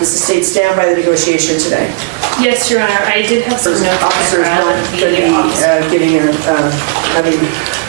Does the state stand by the negotiation today? Yes, Your Honor. I did have some notes. Officers not going to be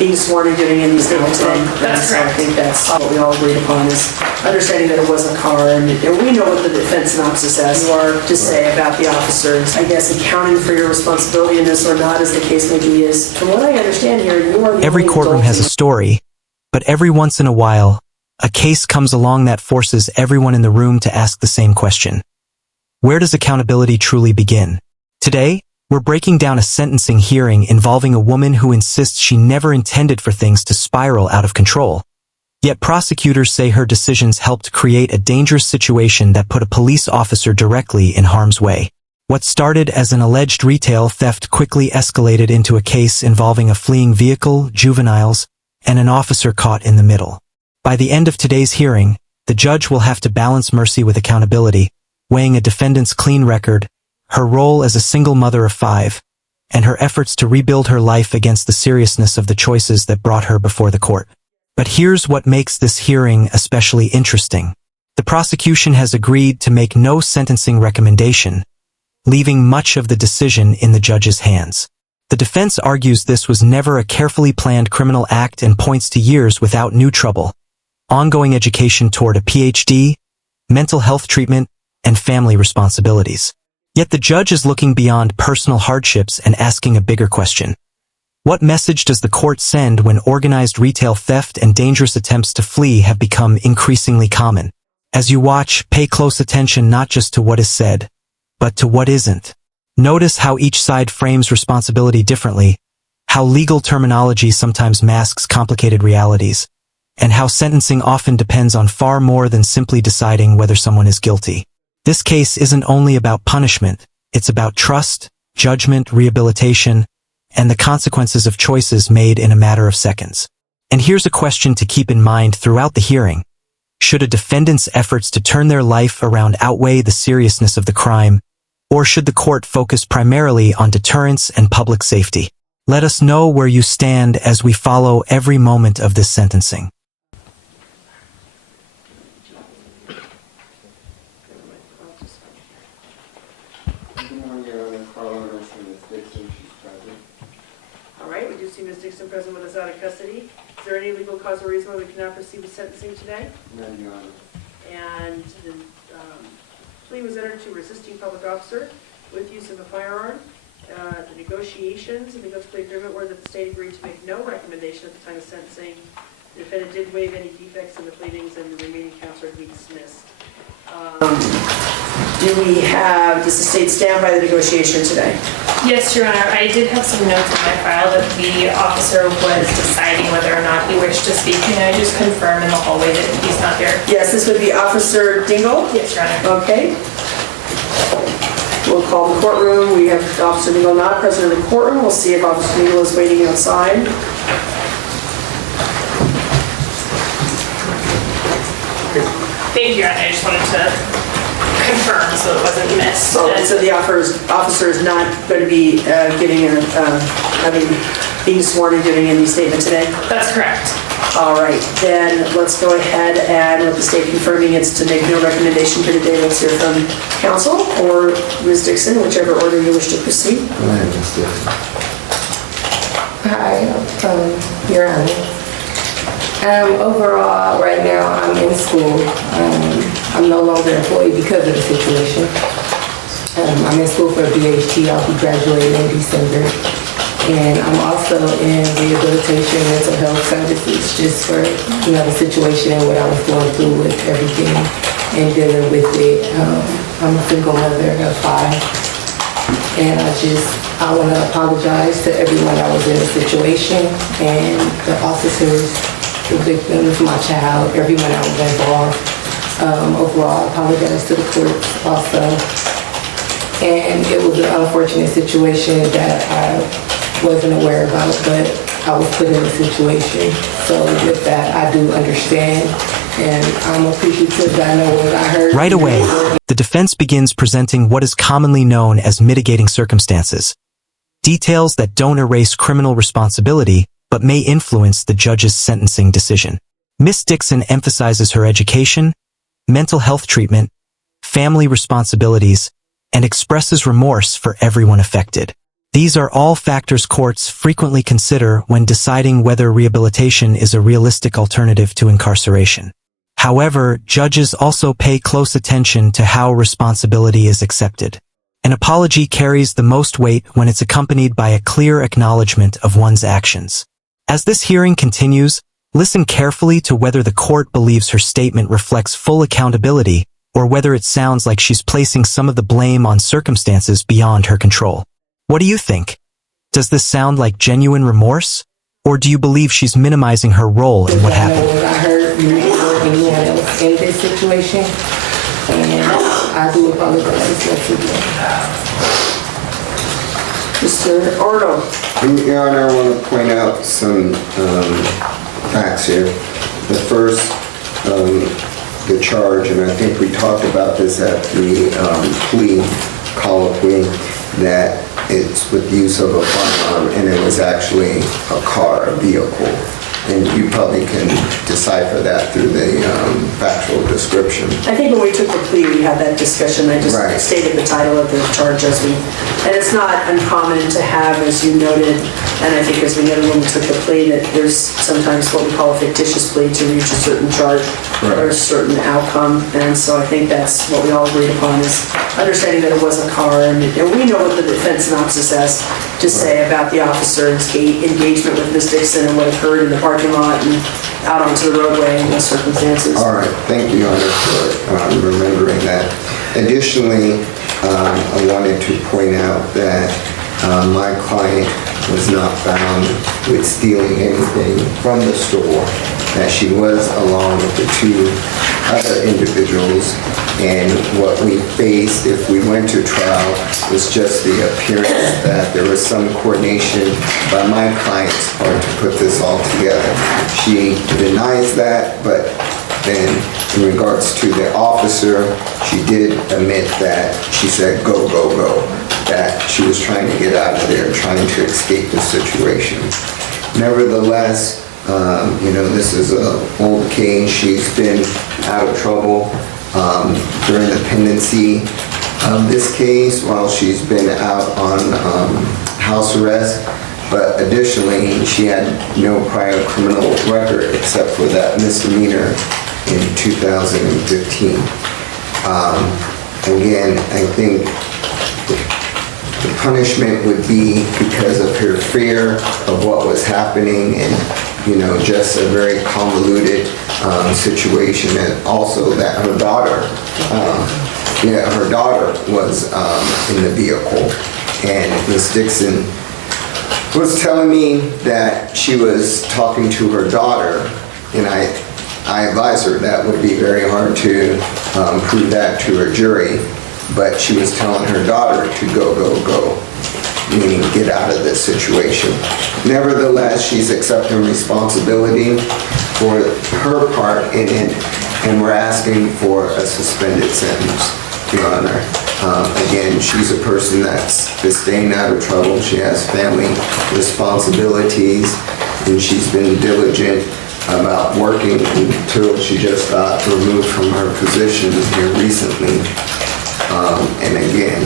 being sworn and giving any statement today. That's correct. I think that's what we all agreed upon, is understanding that it was a car, and we know what the defense synopsis has to say about the officers. I guess accounting for your responsibility in this or not, as the case may be, is, from what I understand here, you are the Every only courtroom adult has a story, but every once in a while, a case comes along that forces everyone in the room to ask the same question. Where does accountability truly begin? Today, we're breaking down a sentencing hearing involving a woman who insists she never intended for things to spiral out of control. Yet prosecutors say her decisions helped create a dangerous situation that put a police officer directly in harm's way. What started as an alleged retail theft quickly escalated into a case involving a fleeing vehicle, juveniles, and an officer caught in the middle. By the end of today's hearing, the judge will have to balance mercy with accountability, weighing a defendant's clean record, her role as a single mother of 5, and her efforts to rebuild her life against the seriousness of the choices that brought her before the court. But here's what makes this hearing especially interesting. The prosecution has agreed to make no sentencing recommendation, leaving much of the decision in the judge's hands. The defense argues this was never a carefully planned criminal act and points to years without new trouble, ongoing education toward a PhD, mental health treatment, and family responsibilities. Yet the judge is looking beyond personal hardships and asking a bigger question. What message does the court send when organized retail theft and dangerous attempts to flee have become increasingly common? As you watch, pay close attention not just to what is said, but to what isn't. Notice how each side frames responsibility differently, how legal terminology sometimes masks complicated realities, and how sentencing often depends on far more than simply deciding whether someone is guilty. This case isn't only about punishment, it's about trust, judgment, rehabilitation, and the consequences of choices made in a matter of seconds. And here's a question to keep in mind throughout the hearing. Should a defendant's efforts to turn their life around outweigh the seriousness of the crime, or should the court focus primarily on deterrence and public safety? Let us know where you stand as we follow every moment of this sentencing. All right, we do see Ms. Dixon present with us out of custody. Is there any legal cause or reason why we cannot proceed with sentencing today? No, Your Honor. And the plea was entered to resisting public officer with use of a firearm. The negotiations and the guilty plea agreement were that the state agreed to make no recommendation at the time of sentencing. The defendant did waive any defects in the pleadings, and the remaining counts are to be dismissed. Does the state stand by the negotiation today? Yes, Your Honor. I did have some notes in my file that the officer was deciding whether or not he wished to speak. Can I just confirm in the hallway that he's not here? Yes, this would be Officer Dingle? Yes, Your Honor. Okay. We'll call the courtroom. We have Officer Dingle not present in the courtroom. We'll see if Officer Dingle is waiting outside. Thank you, Your Honor. I just wanted to confirm so it wasn't missed. So the officer is not going to be being sworn and giving any statement today? That's correct. All right, then let's go ahead and with the state confirming it's to make no recommendation for today. Let's hear from counsel or Ms. Dixon, whichever order you wish to proceed. Go ahead, Ms. Dixon. Hi, Your Honor. Overall, right now, I'm in school. I'm no longer employed because of the situation. I'm in school for a PhD. I'll be graduating in December. And I'm also in rehabilitation and mental health services just for, the situation and what I was going through with everything and dealing with it. I'm a single mother of 5. And I want to apologize to everyone that was in the situation and the officers, the victims, my child, everyone that was involved. Overall, I apologize to the courts also. And it was an unfortunate situation that I wasn't aware about, but I was put in a situation. So with that, I do understand, and I'm appreciative that I know what I heard. Right away, the defense begins presenting what is commonly known as mitigating circumstances. Details that don't erase criminal responsibility, but may influence the judge's sentencing decision. Ms. Dixon emphasizes her education, mental health treatment, family responsibilities, and expresses remorse for everyone affected. These are all factors courts frequently consider when deciding whether rehabilitation is a realistic alternative to incarceration. However, judges also pay close attention to how responsibility is accepted. An apology carries the most weight when it's accompanied by a clear acknowledgement of one's actions. As this hearing continues, listen carefully to whether the court believes her statement reflects full accountability or whether it sounds like she's placing some of the blame on circumstances beyond her control. What do you think? Does this sound like genuine remorse? Or do you believe she's minimizing her role in what happened? I heard you didn't anyone else in this situation, and I do apologize once again. Mr. Ordo. Your Honor, I want to point out some facts here. The first, the charge, and I think we talked about this at the plea colloquy, that it's with use of a firearm, and it was actually a car, a vehicle. And you probably can decipher that through the factual description. I think when we took the plea, we had that discussion. I just Right. stated the title of the charge as we, and it's not uncommon to have, as you noted, and I think as we noted when we took the plea, that there's sometimes what we call a fictitious plea to reach a certain charge or a certain outcome. And so I think that's what we all agreed upon, is understanding that it was a car. And we know what the defense synopsis has to say about the officer's engagement with Ms. Dixon and what occurred in the parking lot and out onto the roadway in those circumstances. All right, thank you, Your Honor, for remembering that. Additionally, I wanted to point out that my client was not found with stealing anything from the store, that she was along with the two other individuals, and what we faced if we went to trial was just the appearance that there was some coordination by my client's part to put this all together. She denies that, but then in regards to the officer, she did admit that she said, go, go, go, that she was trying to get out of there, trying to escape the situation. Nevertheless, this is an old case. She's been out of trouble during the pendency of this case while she's been out on house arrest. But additionally, she had no prior criminal record except for that misdemeanor in 2015. Again, I think the punishment would be because of her fear of what was happening and, just a very convoluted situation. And also that her daughter, was in the vehicle. And Ms. Dixon was telling me that she was talking to her daughter, and I advised her that would be very hard to prove that to her jury, but she was telling her daughter to go, go, go, meaning get out of this situation. Nevertheless, she's accepting responsibility for her part in it, and we're asking for a suspended sentence, Your Honor. Again, she's a person that's been staying out of trouble. She has family responsibilities, and she's been diligent about working until she just got removed from her position here recently. And again,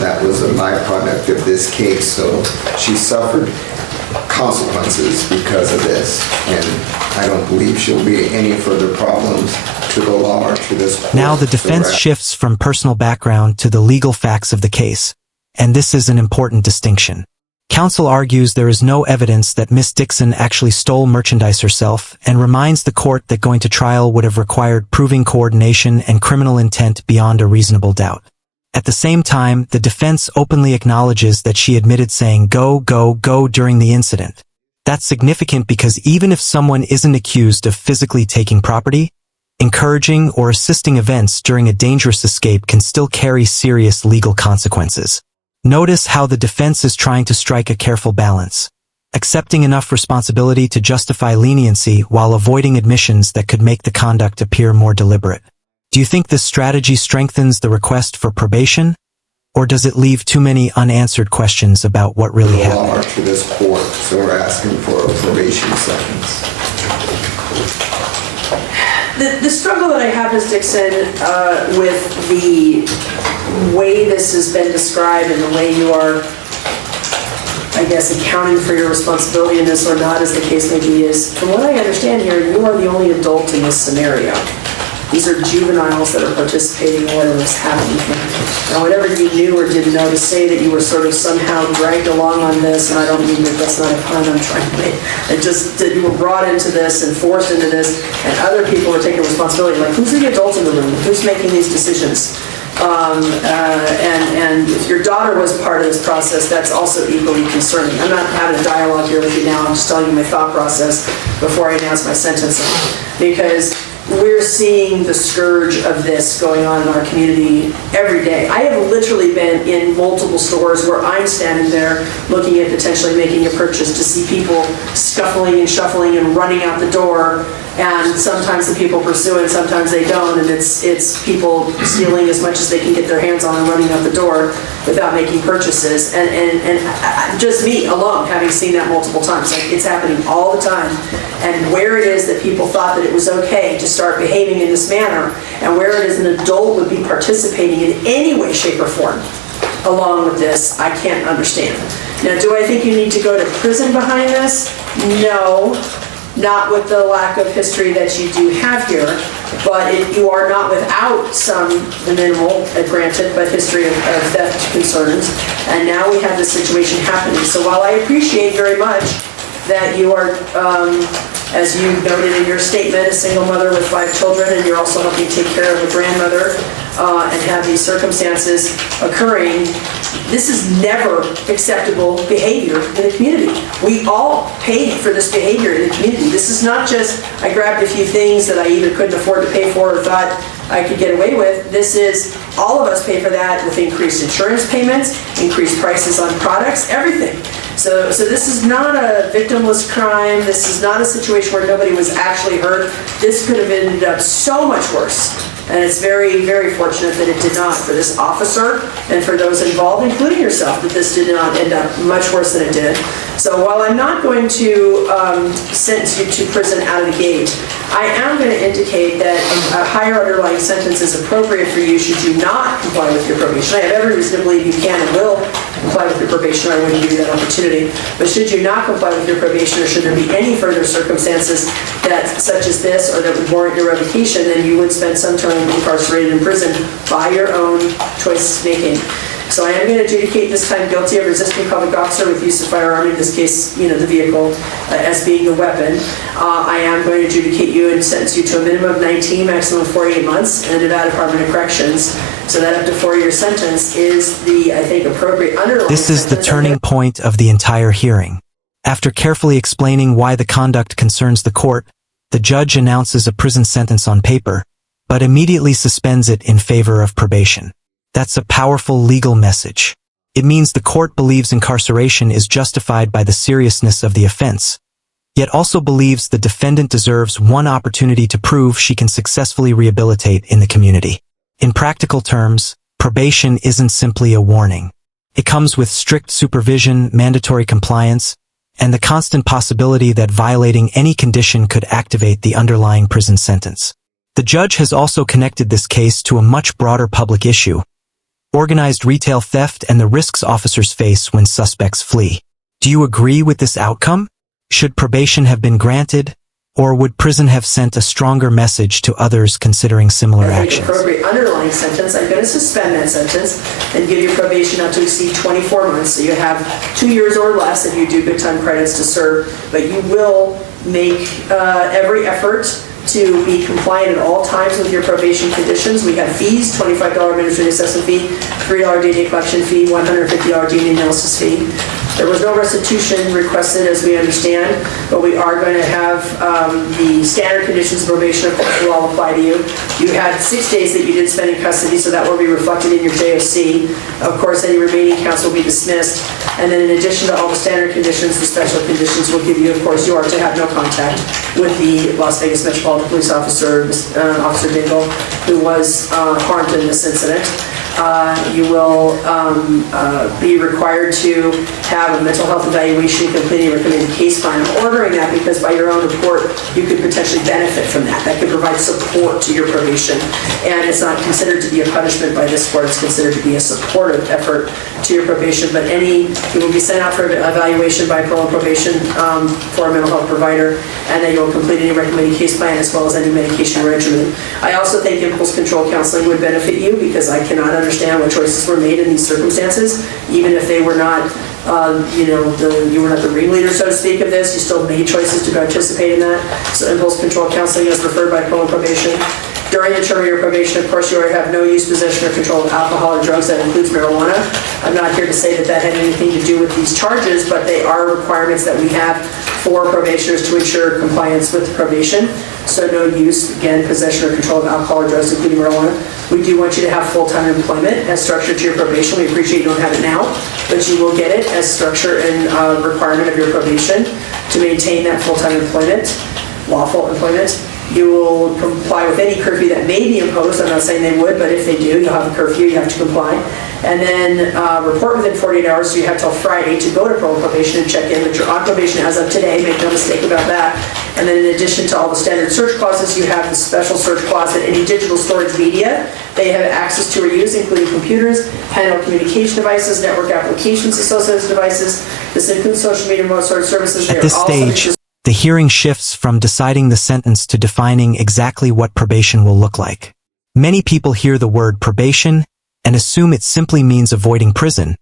that was a byproduct of this case, so she suffered consequences because of this, and I don't believe she'll be any further problems to the law or to this court. Now the defense shifts from personal background to the legal facts of the case, and this is an important distinction. Counsel argues there is no evidence that Miss Dixon actually stole merchandise herself and reminds the court that going to trial would have required proving coordination and criminal intent beyond a reasonable doubt. At the same time, the defense openly acknowledges that she admitted saying go, go, go during the incident. That's significant because even if someone isn't accused of physically taking property, encouraging or assisting events during a dangerous escape can still carry serious legal consequences. Notice how the defense is trying to strike a careful balance, accepting enough responsibility to justify leniency while avoiding admissions that could make the conduct appear more deliberate. Do you think this strategy strengthens the request for probation, or does it leave too many unanswered questions about what really happened? Law to this court, so we're asking for a probation sentence. The struggle that I have, Ms. Dixon, with the way this has been described and the way you are, I guess, accounting for your responsibility in this or not, as the case may be, is, from what I understand here, you are the only adult in this scenario. These are juveniles that are participating in what is happening here. Now, whatever you knew or didn't know, to say that you were sort of somehow dragged along on this, and I don't mean that that's not a pun I'm trying to make, it just that you were brought into this and forced into this, and other people are taking responsibility. Like, who's the adult in the room? Who's making these decisions? And if your daughter was part of this process, that's also equally concerning. I'm not having a dialogue here with you now. I'm just telling you my thought process before I announce my sentencing, because we're seeing the scourge of this going on in our community every day. I have literally been in multiple stores where I'm standing there looking at potentially making a purchase to see people scuffling and shuffling and running out the door, and sometimes the people pursue it, sometimes they don't, and it's people stealing as much as they can get their hands on and running out the door without making purchases. And just me alone, having seen that multiple times, like, it's happening all the time. And where it is that people thought that it was okay to start behaving in this manner, and where it is an adult would be participating in any way, shape, or form along with this, I can't understand. Now, do I think you need to go to prison behind this? No. Not with the lack of history that you do have here, but you are not without some, the minimal, granted, but history of theft concerns. And now we have this situation happening. So while I appreciate very much that you are, as you noted in your statement, a single mother with 5 children, and you're also helping take care of a grandmother, and have these circumstances occurring, this is never acceptable behavior in the community. We all paid for this behavior in the community. This is not just, I grabbed a few things that I either couldn't afford to pay for or thought I could get away with. This is, all of us pay for that with increased insurance payments, increased prices on products, everything. So this is not a victimless crime. This is not a situation where nobody was actually hurt. This could have ended up so much worse. And it's very, very fortunate that it did not for this officer and for those involved, including yourself, that this did not end up much worse than it did. So while I'm not going to sentence you to prison out of the gate, I am going to indicate that a higher underlying sentence is appropriate for you should you not comply with your probation. I have every reason to believe you can and will comply with your probation, or I wouldn't give you that opportunity. But should you not comply with your probation, or should there be any further circumstances that, such as this, or that would warrant your revocation, then you would spend some time incarcerated in prison by your own choice making. So I am going to adjudicate this time guilty of resisting public officer with use of firearm, in this case, the vehicle, as being the weapon. I am going to adjudicate you and sentence you to a minimum of 19, maximum of 48 months in the Nevada Department of Corrections. So that up to 4-year sentence is the, I think, appropriate underlying This is the turning point of the entire hearing. After carefully explaining why the conduct concerns the court, the judge announces a prison sentence on paper, but immediately suspends it in favor of probation. That's a powerful legal message. It means the court believes incarceration is justified by the seriousness of the offense, yet also believes the defendant deserves one opportunity to prove she can successfully rehabilitate in the community. In practical terms, probation isn't simply a warning. It comes with strict supervision, mandatory compliance, and the constant possibility that violating any condition could activate the underlying prison sentence. The judge has also connected this case to a much broader public issue: organized retail theft and the risks officers face when suspects flee. Do you agree with this outcome? Should probation have been granted, or would prison have sent a stronger message to others considering similar actions? The appropriate underlying sentence, I'm going to suspend that sentence and give you probation not to exceed 24 months. So you have 2 years or less if you do good time credits to serve, but you will make every effort to be compliant at all times with your probation conditions. We have fees: $25 administrative assessment fee, $3 DNA collection fee, $150 DNA analysis fee. There was no restitution requested, as we understand, but we are going to have the standard conditions of probation, of course, will all apply to you. You had 6 days that you did spend in custody, so that will be reflected in your JOC. Of course, any remaining counts will be dismissed. And then in addition to all the standard conditions, the special conditions will give you, of course, you are to have no contact with the Las Vegas Metropolitan Police Officer, Officer Dingle, who was harmed in this incident. You will be required to have a mental health evaluation, completing a recommended case plan. I'm ordering that because by your own report, you could potentially benefit from that. That could provide support to your probation. And it's not considered to be a punishment by this court. It's considered to be a supportive effort to your probation. But it will be sent out for evaluation by parole and probation for a mental health provider, and then you'll complete any recommended case plan as well as any medication regimen. I also think impulse control counseling would benefit you because I cannot understand what choices were made in these circumstances, even if they were not, you were not the ringleader, so to speak, of this. You still made choices to participate in that. So impulse control counseling is referred by parole and probation. During the term of your probation, of course, you already have no use, possession, or control of alcohol or drugs. That includes marijuana. I'm not here to say that that had anything to do with these charges, but they are requirements that we have for probationers to ensure compliance with probation. So no use, again, possession or control of alcohol or drugs, including marijuana. We do want you to have full-time employment as structured to your probation. We appreciate you don't have it now, but you will get it as structure and requirement of your probation to maintain that full-time employment, lawful employment. You will comply with any curfew that may be imposed. I'm not saying they would, but if they do, you'll have a curfew, you have to comply. And then report within 48 hours, so you have till Friday to go to parole and probation and check in that you're on probation as of today, make no mistake about that. And then in addition to all the standard search clauses, you have the special search clause that any digital storage media they have access to or use, including computers, handheld communication devices, network applications, associated devices. This includes social media and remote storage services. At this stage, the hearing shifts from deciding the sentence to defining exactly what probation will look like. Many people hear the word probation and assume it simply means avoiding prison.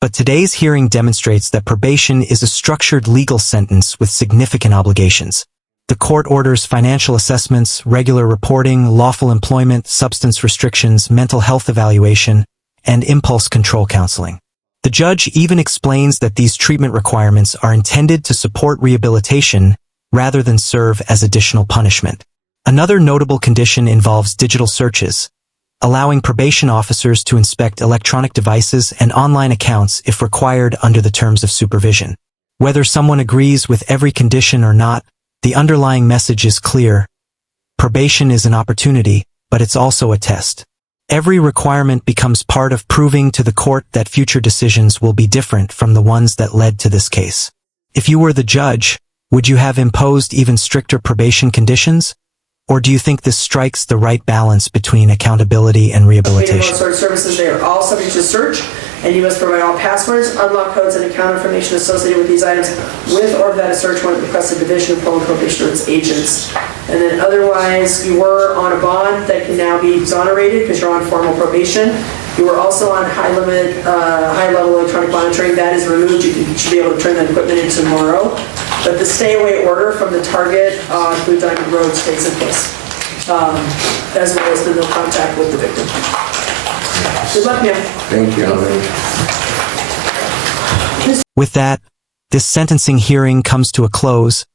But today's hearing demonstrates that probation is a structured legal sentence with significant obligations. The court orders financial assessments, regular reporting, lawful employment, substance restrictions, mental health evaluation, and impulse control counseling. The judge even explains that these treatment requirements are intended to support rehabilitation rather than serve as additional punishment. Another notable condition involves digital searches, allowing probation officers to inspect electronic devices and online accounts if required under the terms of supervision. Whether someone agrees with every condition or not, the underlying message is clear. Probation is an opportunity, but it's also a test. Every requirement becomes part of proving to the court that future decisions will be different from the ones that led to this case. If you were the judge, would you have imposed even stricter probation conditions? Or do you think this strikes the right balance between accountability and rehabilitation? Services, they are all subject to search, and you must provide all passwords, unlock codes, and account information associated with these items with or without a search warrant requested division of parole and probation or its agents. And then otherwise, you were on a bond that can now be exonerated because you're on formal probation. You were also on high-level electronic monitoring. That is removed. You should be able to turn that equipment in tomorrow. But the stay-away order from the target on Blue Diamond Road stays in place, as well as the no contact with the victim. Good luck, ma'am. Thank you. With that, this sentencing hearing comes to a close,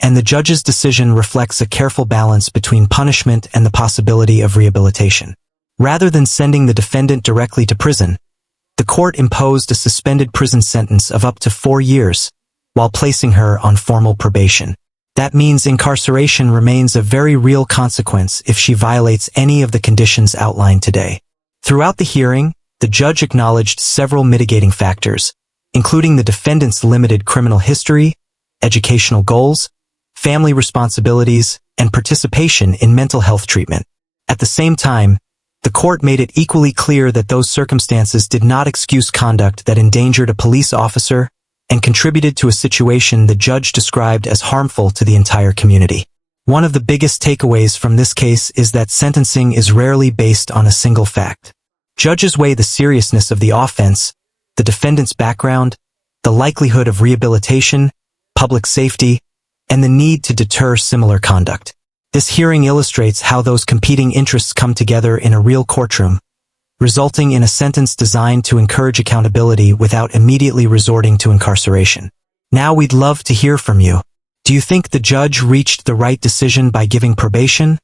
and the judge's decision reflects a careful balance between punishment and the possibility of rehabilitation. Rather than sending the defendant directly to prison, the court imposed a suspended prison sentence of up to 4 years, while placing her on formal probation. That means incarceration remains a very real consequence if she violates any of the conditions outlined today. Throughout the hearing, the judge acknowledged several mitigating factors, including the defendant's limited criminal history, educational goals, family responsibilities, and participation in mental health treatment. At the same time, the court made it equally clear that those circumstances did not excuse conduct that endangered a police officer and contributed to a situation the judge described as harmful to the entire community. One of the biggest takeaways from this case is that sentencing is rarely based on a single fact. Judges weigh the seriousness of the offense, the defendant's background, the likelihood of rehabilitation, public safety, and the need to deter similar conduct. This hearing illustrates how those competing interests come together in a real courtroom, resulting in a sentence designed to encourage accountability without immediately resorting to incarceration. Now we'd love to hear from you. Do you think the judge reached the right decision by giving probation,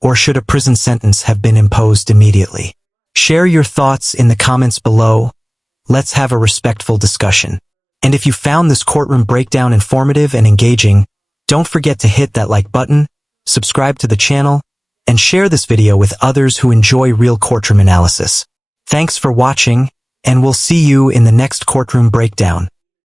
or should a prison sentence have been imposed immediately? Share your thoughts in the comments below. Let's have a respectful discussion. And if you found this courtroom breakdown informative and engaging, don't forget to hit that like button, subscribe to the channel, and share this video with others who enjoy real courtroom analysis. Thanks for watching, and we'll see you in the next courtroom breakdown.